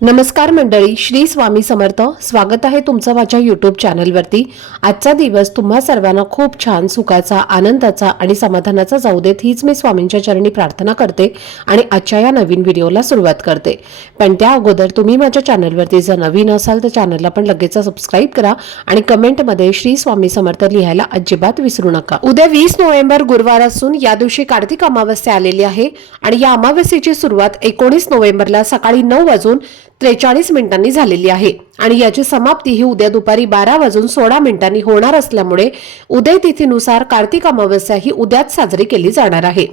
नमस्कार मंडळी श्री स्वामी समर्थ. स्वागत आहे तुमचं माझ्या यूट्यूब चॅनलवरती आजचा दिवस तुम्हा सर्वांना खूप छान सुखाचा आनंदाचा आणि समाधानाचा जाऊ देत हीच मी स्वामींच्या चरणी प्रार्थना करते आणि आजच्या या नवीन व्हिडिओला सुरुवात करते. पण त्या अगोदर तुम्ही माझ्या चॅनलवरती जर नवीन असाल तर चॅनलला पण लगेच सबस्क्राईब करा आणि कमेंटमध्ये श्री स्वामी समर्थ लिहायला अजिबात विसरू नका. उद्या वीस नोव्हेंबर गुरुवार असून या दिवशी कार्तिक अमावस्या आलेली आहे आणि या अमावस्येची सुरुवात एकोणीस नोव्हेंबरला सकाळी नऊ वाजून त्रेचाळीस मिनिटांनी झालेली आहे. आणि याची समाप्ती ही उद्या दुपारी बारा वाजून सोळा मिनिटांनी होणार असल्यामुळे उदय तिथीनुसार कार्तिक अमावस्या ही उद्याच साजरी केली जाणार आहे.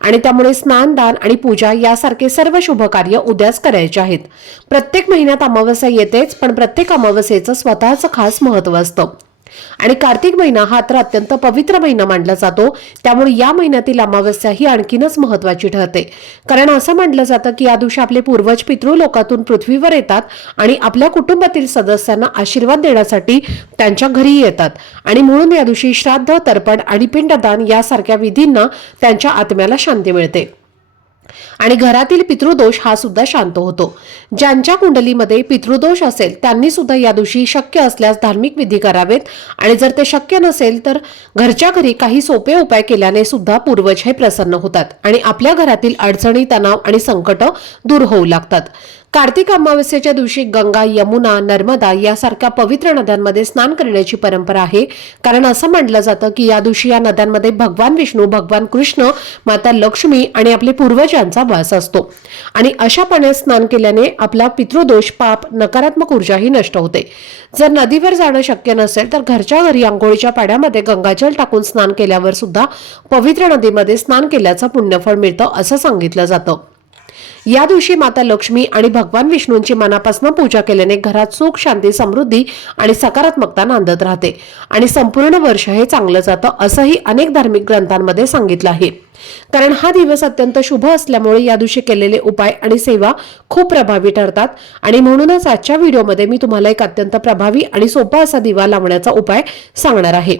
आणि त्यामुळे स्नान दान आणि पूजा यासारखे सर्व शुभ कार्य उद्याच करायचे आहेत. प्रत्येक महिन्यात अमावस्या येतेच पण प्रत्येक अमावस्येचं स्वतःचं खास महत्त्व असतं. आणि कार्तिक महिना हा तर अत्यंत पवित्र महिना मानला जातो. त्यामुळे या महिन्यातील अमावस्या ही आणखीनच महत्वाची ठरते. कारण असं म्हटलं जातं की या दिवशी आपले पूर्वज पितृलोकातून पृथ्वीवर येतात आणि आपल्या कुटुंबातील सदस्यांना आशीर्वाद देण्यासाठी त्यांच्या घरी येतात. आणि म्हणून या दिवशी श्राद्ध तर्पण आणि पिंडदान यासारख्या विधींना त्यांच्या आत्म्याला शांती मिळते. आणि घरातील पितृदोष हा सुद्धा शांत होतो. ज्यांच्या कुंडलीमध्ये पितृदोष असेल त्यांनी सुद्धा या दिवशी शक्य असल्यास धार्मिक विधी करावेत. आणि जर ते शक्य नसेल तर घरच्या घरी काही सोपे उपाय केल्याने सुद्धा पूर्वज हे प्रसन्न होतात. आणि आपल्या घरातील अडचणी तणाव आणि संकट दूर होऊ लागतात. कार्तिक अमावस्येच्या दिवशी गंगा यमुना नर्मदा यासारख्या पवित्र नद्यांमध्ये स्नान करण्याची परंपरा आहे. कारण असं म्हटलं जातं की या दिवशी या नद्यांमध्ये भगवान विष्णू भगवान कृष्ण माता लक्ष्मी आणि आपले पूर्वजांचा वास असतो. आणि अशा पाण्यात स्नान केल्याने आपला पितृदोष पाप नकारात्मक ऊर्जाही नष्ट होते. जर नदीवर जाणं शक्य नसेल तर घरच्या घरी आंघोळीच्या पाण्यामध्ये गंगाजल टाकून स्नान केल्यावर सुद्धा पवित्र नदीमध्ये स्नान केल्याचं पुण्यफळ मिळतं असं सांगितलं जातं. या दिवशी माता लक्ष्मी आणि भगवान विष्णूंची मनापासून पूजा केल्याने घरात सुख शांती समृद्धी आणि सकारात्मकता नांदत राहते. आणि संपूर्ण वर्ष हे चांगलं जातं असंही अनेक धार्मिक ग्रंथांमध्ये सांगितलं आहे. कारण हा दिवस अत्यंत शुभ असल्यामुळे या दिवशी केलेले उपाय आणि सेवा खूप प्रभावी ठरतात. आणि म्हणूनच आजच्या व्हिडिओमध्ये मी तुम्हाला एक अत्यंत प्रभावी आणि सोपा असा दिवा लावण्याचा उपाय सांगणार आहे.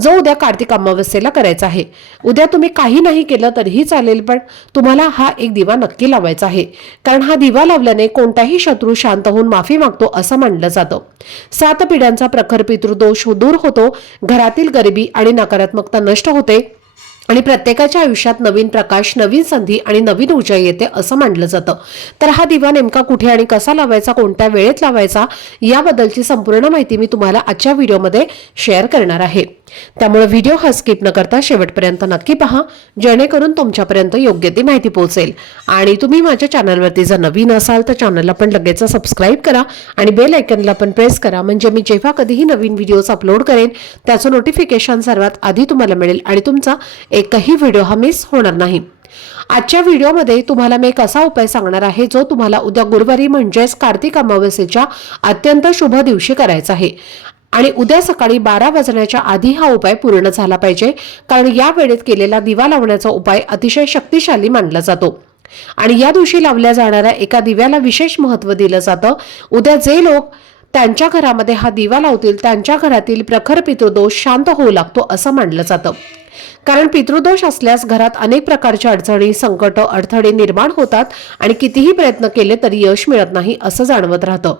जो उद्या कार्तिक अमावस्येला करायचा आहे. उद्या तुम्ही काही नाही केलं तरीही चालेल पण तुम्हाला हा एक दिवा नक्की लावायचा आहे. कारण हा दिवा लावल्याने कोणताही शत्रू शांत होऊन माफी मागतो असं मानलं जातं. सात पिढ्यांचा प्रखर पितृदोष दूर होतो. घरातील गरिबी आणि नकारात्मकता नष्ट होते. आणि प्रत्येकाच्या आयुष्यात नवीन प्रकाश नवीन संधी आणि नवीन ऊर्जा येते असं मानलं जातं. तर हा दिवा नेमका कुठे आणि कसा लावायचा कोणत्या वेळेत लावायचा याबद्दलची संपूर्ण माहिती मी तुम्हाला आजच्या व्हिडिओमध्ये शेअर करणार आहे. त्यामुळे व्हिडिओ हा स्किप न करता शेवटपर्यंत नक्की पहा जेणेकरून तुमच्यापर्यंत योग्य ती माहिती पोहोचेल. आणि तुम्ही माझ्या चॅनलवरती जर नवीन असाल तर चॅनलला पण लगेच सबस्क्राईब करा आणि बेल आयकनला पण प्रेस करा. म्हणजे मी जेव्हा कधीही नवीन व्हिडिओज अपलोड करेन त्याचं नोटिफिकेशन सर्वात आधी तुम्हाला मिळेल आणि तुमचा एकही व्हिडिओ हा मिस होणार नाही. आजच्या व्हिडिओमध्ये तुम्हाला मी एक असा उपाय सांगणार आहे जो तुम्हाला उद्या गुरुवारी म्हणजेच कार्तिक अमावस्येच्या अत्यंत शुभ दिवशी करायचा आहे. आणि उद्या सकाळी बारा वाजण्याच्या आधी हा उपाय पूर्ण झाला पाहिजे कारण या वेळेत केलेला दिवा लावण्याचा उपाय अतिशय शक्तिशाली मानला जातो. आणि या दिवशी लावल्या जाणाऱ्या एका दिव्याला विशेष महत्त्व दिलं जातं. उद्या जे लोक त्यांच्या घरामध्ये हा दिवा लावतील त्यांच्या घरातील प्रखर पितृदोष शांत होऊ लागतो असं मानलं जातं. कारण पितृदोष असल्यास घरात अनेक प्रकारच्या अडचणी संकट अडथळे निर्माण होतात आणि कितीही प्रयत्न केले तरी यश मिळत नाही असं जाणवत राहतं.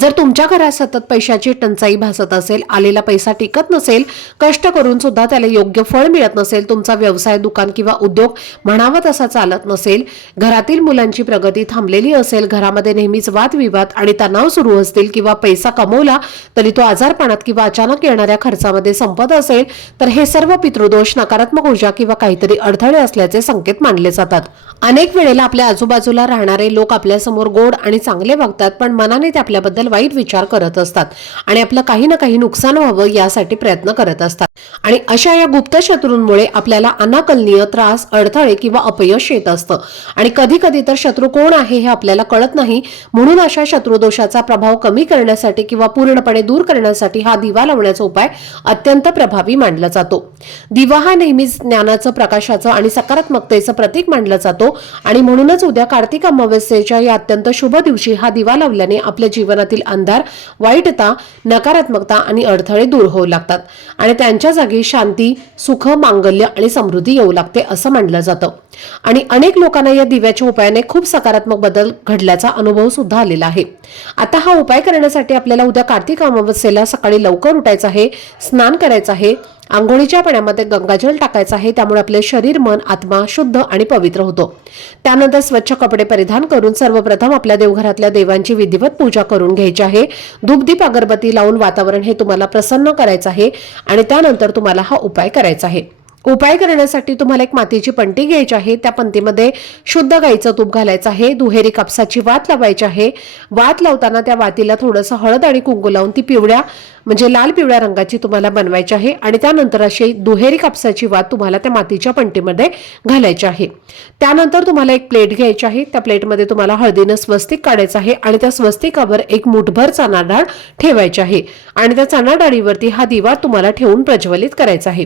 जर तुमच्या घरात सतत पैशाची टंचाई भासत असेल आलेला पैसा टिकत नसेल कष्ट करून सुद्धा त्याला योग्य फळ मिळत नसेल तुमचा व्यवसाय दुकान किंवा उद्योग म्हणावा तसा चालत नसेल घरातील मुलांची प्रगती थांबलेली असेल घरामध्ये नेहमीच वादविवाद आणि तणाव सुरू असतील किंवा पैसा कमवला तरी तो आजारपणात किंवा अचानक येणाऱ्या खर्चामध्ये संपत असेल तर हे सर्व पितृदोष नकारात्मक ऊर्जा किंवा काहीतरी अडथळे असल्याचे संकेत मानले जातात. अनेक वेळेला आपल्या आजूबाजूला राहणारे लोक आपल्यासमोर गोड आणि चांगले वागतात पण मनाने ते आपल्याबद्दल वाईट विचार करत असतात आणि आपलं काही ना काही नुकसान व्हावं यासाठी प्रयत्न करत असतात. आणि अशा या गुप्त शत्रूंमुळे आपल्याला अनाकलनीय त्रास अडथळे किंवा अपयश येत असतं. आणि कधी कधी तर शत्रू कोण आहे हे आपल्याला कळत नाही. म्हणून अशा शत्रुदोषाचा प्रभाव कमी करण्यासाठी किंवा पूर्णपणे दूर करण्यासाठी हा दिवा लावण्याचा उपाय अत्यंत प्रभावी मानला जातो. दिवा हा नेहमीच ज्ञानाचं प्रकाशाचं आणि सकारात्मकतेचं प्रतीक मानला जातो. आणि म्हणूनच उद्या कार्तिक अमावस्येच्या या अत्यंत शुभ दिवशी हा दिवा लावल्याने आपल्या जीवनातील अंधार वाईटता नकारात्मकता आणि अडथळे दूर होऊ लागतात. आणि त्यांच्या जागी शांती सुख मांगल्य आणि समृद्धी येऊ लागते असं मानलं जातं. आणि अनेक लोकांना या दिव्याच्या उपायाने खूप सकारात्मक बदल घडल्याचा अनुभव सुद्धा आलेला आहे. आता हा उपाय करण्यासाठी आपल्याला उद्या कार्तिक अमावस्येला सकाळी लवकर उठायचं आहे स्नान करायचं आहे आंघोळीच्या पाण्यामध्ये गंगाजल टाकायचं आहे त्यामुळे आपले शरीर मन आत्मा शुद्ध आणि पवित्र होतो. त्यानंतर स्वच्छ कपडे परिधान करून सर्वप्रथम आपल्या देवघरातल्या देवांची विधिवत पूजा करून घ्यायची आहे. धूपदीप अगरबत्ती लावून वातावरण हे तुम्हाला प्रसन्न करायचं आहे आणि त्यानंतर तुम्हाला हा उपाय करायचा आहे. उपाय करण्यासाठी तुम्हाला एक मातीची पंटी घ्यायची आहे. त्या पंतीमध्ये शुद्ध गाईचं तूप घालायचं आहे. दुहेरी कापसाची वात लावायची आहे. वात लावताना त्या वातीला थोडंसं हळद आणि कुंकू लावून ती पिवळ्या म्हणजे लाल पिवळ्या रंगाची तुम्हाला बनवायची आहे. आणि त्यानंतर अशी दुहेरी कापसाची वात तुम्हाला त्या मातीच्या पंटीमध्ये घालायची आहे. त्यानंतर तुम्हाला एक प्लेट घ्यायची आहे. त्या प्लेटमध्ये तुम्हाला हळदीनं स्वस्तिक काढायचं आहे आणि त्या स्वस्तिकावर एक मुठभर चणा डाळ ठेवायची आहे. आणि त्या चणा डाळीवरती हा दिवा तुम्हाला ठेवून प्रज्वलित करायचा आहे.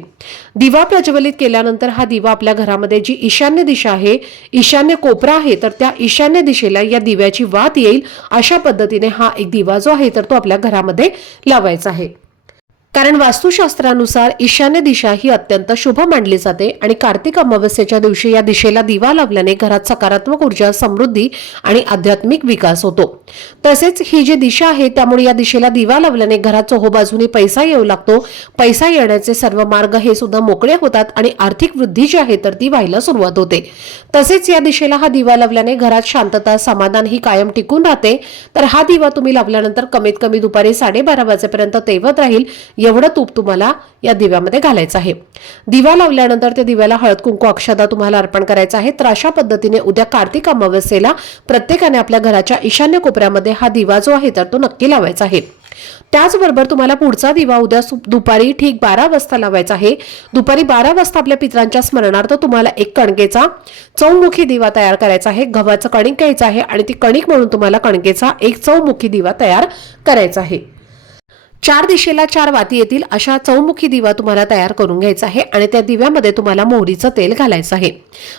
दिवा प्रज्वलित केल्यानंतर हा दिवा आपल्या घरामध्ये जी ईशान्य दिशा आहे ईशान्य कोपरा आहे तर त्या ईशान्य दिशेला या दिव्याची वात येईल अशा पद्धतीने हा एक दिवा जो आहे तर तो आपल्या घरामध्ये लावायचा आहे. कारण वास्तुशास्त्रानुसार ईशान्य दिशा ही अत्यंत शुभ मानली जाते आणि कार्तिक अमावस्येच्या दिवशी या दिशेला दिवा लावल्याने घरात सकारात्मक ऊर्जा समृद्धी आणि आध्यात्मिक विकास होतो. तसेच ही जी दिशा आहे त्यामुळे या दिशेला दिवा लावल्याने घरात चोहोबाजूने पैसा येऊ लागतो. पैसा येण्याचे सर्व मार्ग हे सुद्धा मोकळे होतात आणि आर्थिक वृद्धी जी आहे तर ती व्हायला सुरुवात होते. तसेच या दिशेला हा दिवा लावल्याने घरात शांतता समाधान ही कायम टिकून राहते. तर हा दिवा तुम्ही लावल्यानंतर कमीत कमी दुपारी साडेबारा वाजेपर्यंत तेवत राहील. एवढं तूप तुम्हाला या दिव्यामध्ये घालायचं आहे. दिवा लावल्यानंतर त्या दिव्याला हळद कुंकू अक्षदा तुम्हाला अर्पण करायचं आहे. तर अशा पद्धतीने उद्या कार्तिक अमावस्येला प्रत्येकाने आपल्या घराच्या ईशान्य कोपऱ्यामध्ये हा दिवा जो आहे तर तो नक्की लावायचा आहे. त्याचबरोबर तुम्हाला पुढचा दिवा उद्या सु- दुपारी ठीक बारा वाजता लावायचा आहे. दुपारी बारा वाजता आपल्या पित्रांच्या स्मरणार्थ तुम्हाला एक कणकेचा चौमुखी दिवा तयार करायचा आहे. गव्हाचं कणिक घ्यायचं आहे आणि ती कणिक म्हणून तुम्हाला कणकेचा एक चौमुखी दिवा तयार करायचा आहे. चार दिशेला चार वाती येतील अशा चौमुखी दिवा तुम्हाला तयार करून घ्यायचा आहे आणि त्या दिव्यामध्ये तुम्हाला मोहरीचं तेल घालायचं आहे.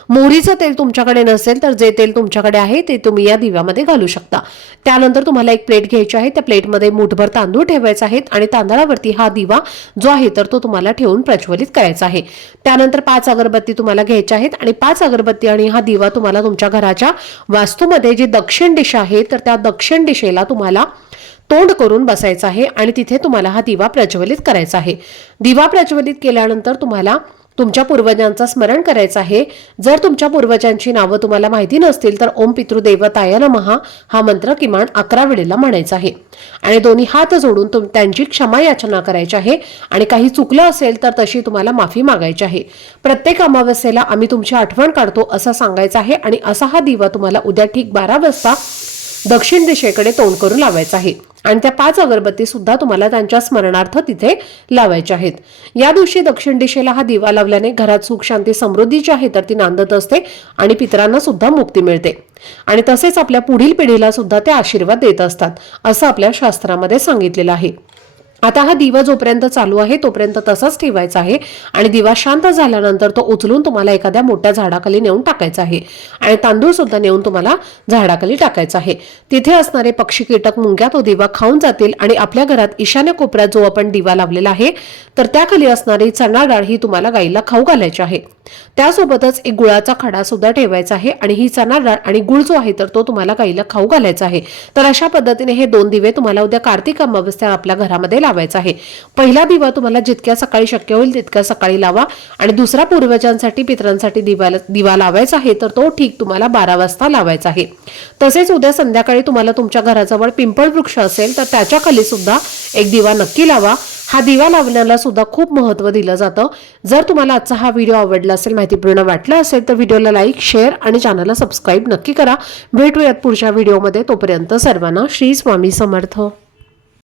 मोहरीचं तेल तुमच्याकडे नसेल तर जे तेल तुमच्याकडे आहे ते तुम्ही या दिव्यामध्ये घालू शकता. त्यानंतर तुम्हाला एक प्लेट घ्यायची आहे. त्या प्लेटमध्ये मुठभर तांदूळ ठेवायचे आहेत आणि तांदळावरती हा दिवा जो आहे तर तो तुम्हाला ठेवून प्रज्वलित करायचा आहे. त्यानंतर पाच अगरबत्ती तुम्हाला घ्यायच्या आहेत आणि पाच अगरबत्ती आणि हा दिवा तुम्हाला तुमच्या घराच्या वास्तूमध्ये जी दक्षिण दिशा आहे तर त्या दक्षिण दिशेला तुम्हाला तोंड करून बसायचं आहे आणि तिथे तुम्हाला हा दिवा प्रज्वलित करायचा आहे. दिवा प्रज्वलित केल्यानंतर तुम्हाला तुमच्या पूर्वजांचं स्मरण करायचं आहे. जर तुमच्या पूर्वजांची नावं तुम्हाला माहिती नसतील तर ओम पितृदेवताय नमहा हा मंत्र किमान अकरा वेळेला म्हणायचा आहे. आणि दोन्ही हात जोडून तुम त्यांची क्षमा याचना करायची आहे. आणि काही चुकलं असेल तर तशी तुम्हाला माफी मागायची आहे. प्रत्येक अमावस्येला आम्ही तुमची आठवण काढतो असं सांगायचं आहे आणि असा हा दिवा तुम्हाला उद्या ठीक बारा वाजता दक्षिण दिशेकडे तोंड करून लावायचा आहे. आणि त्या पाच अगरबत्ती सुद्धा तुम्हाला त्यांच्या स्मरणार्थ तिथे लावायच्या आहेत. या दिवशी दक्षिण दिशेला हा दिवा लावल्याने घरात सुख शांती समृद्धी जी आहे तर ती नांदत असते आणि पितरांना सुद्धा मुक्ती मिळते. आणि तसेच आपल्या पुढील पिढीला सुद्धा ते आशीर्वाद देत असतात असं आपल्या शास्त्रामध्ये सांगितलेलं आहे. आता हा दिवा जोपर्यंत चालू आहे तोपर्यंत तसाच ठेवायचा आहे. आणि दिवा शांत झाल्यानंतर तो उचलून तुम्हाला एखाद्या मोठ्या झाडाखाली नेऊन टाकायचा आहे. आणि तांदूळ सुद्धा नेऊन तुम्हाला झाडाखाली टाकायचा आहे. तिथे असणारे पक्षी कीटक मुंग्या तो दिवा खाऊन जातील आणि आपल्या घरात ईशान्य कोपऱ्यात जो आपण दिवा लावलेला आहे तर त्याखाली असणारी चणा डाळ ही तुम्हाला गाईला खाऊ घालायची आहे. त्यासोबतच एक गुळाचा खडा सुद्धा ठेवायचा आहे आणि ही चणा डाळ आणि गुळ जो आहे तर तो तुम्हाला गाईला खाऊ घालायचा आहे. तर अशा पद्धतीने हे दोन दिवे तुम्हाला उद्या कार्तिक अमावस्या आपल्या घरामध्ये लावायचा आहे. पहिला दिवा तुम्हाला जितक्या सकाळी शक्य होईल तितक्या सकाळी लावा. आणि दुसरा पूर्वजांसाठी पितरांसाठी दिवा दिवा लावायचा आहे तर तो ठीक तुम्हाला बारा वाजता लावायचा आहे. तसेच उद्या संध्याकाळी तुम्हाला तुमच्या घराजवळ पिंपळ वृक्ष असेल तर त्याच्याखाली सुद्धा एक दिवा नक्की लावा. हा दिवा लावण्याला सुद्धा खूप महत्त्व दिलं जातं. जर तुम्हाला आजचा हा व्हिडिओ आवडला असेल माहितीपूर्ण वाटला असेल तर व्हिडिओला लाईक शेअर आणि चॅनलला सबस्क्राईब नक्की करा. भेटूयात पुढच्या व्हिडिओमध्ये. तोपर्यंत सर्वांना श्री स्वामी समर्थ.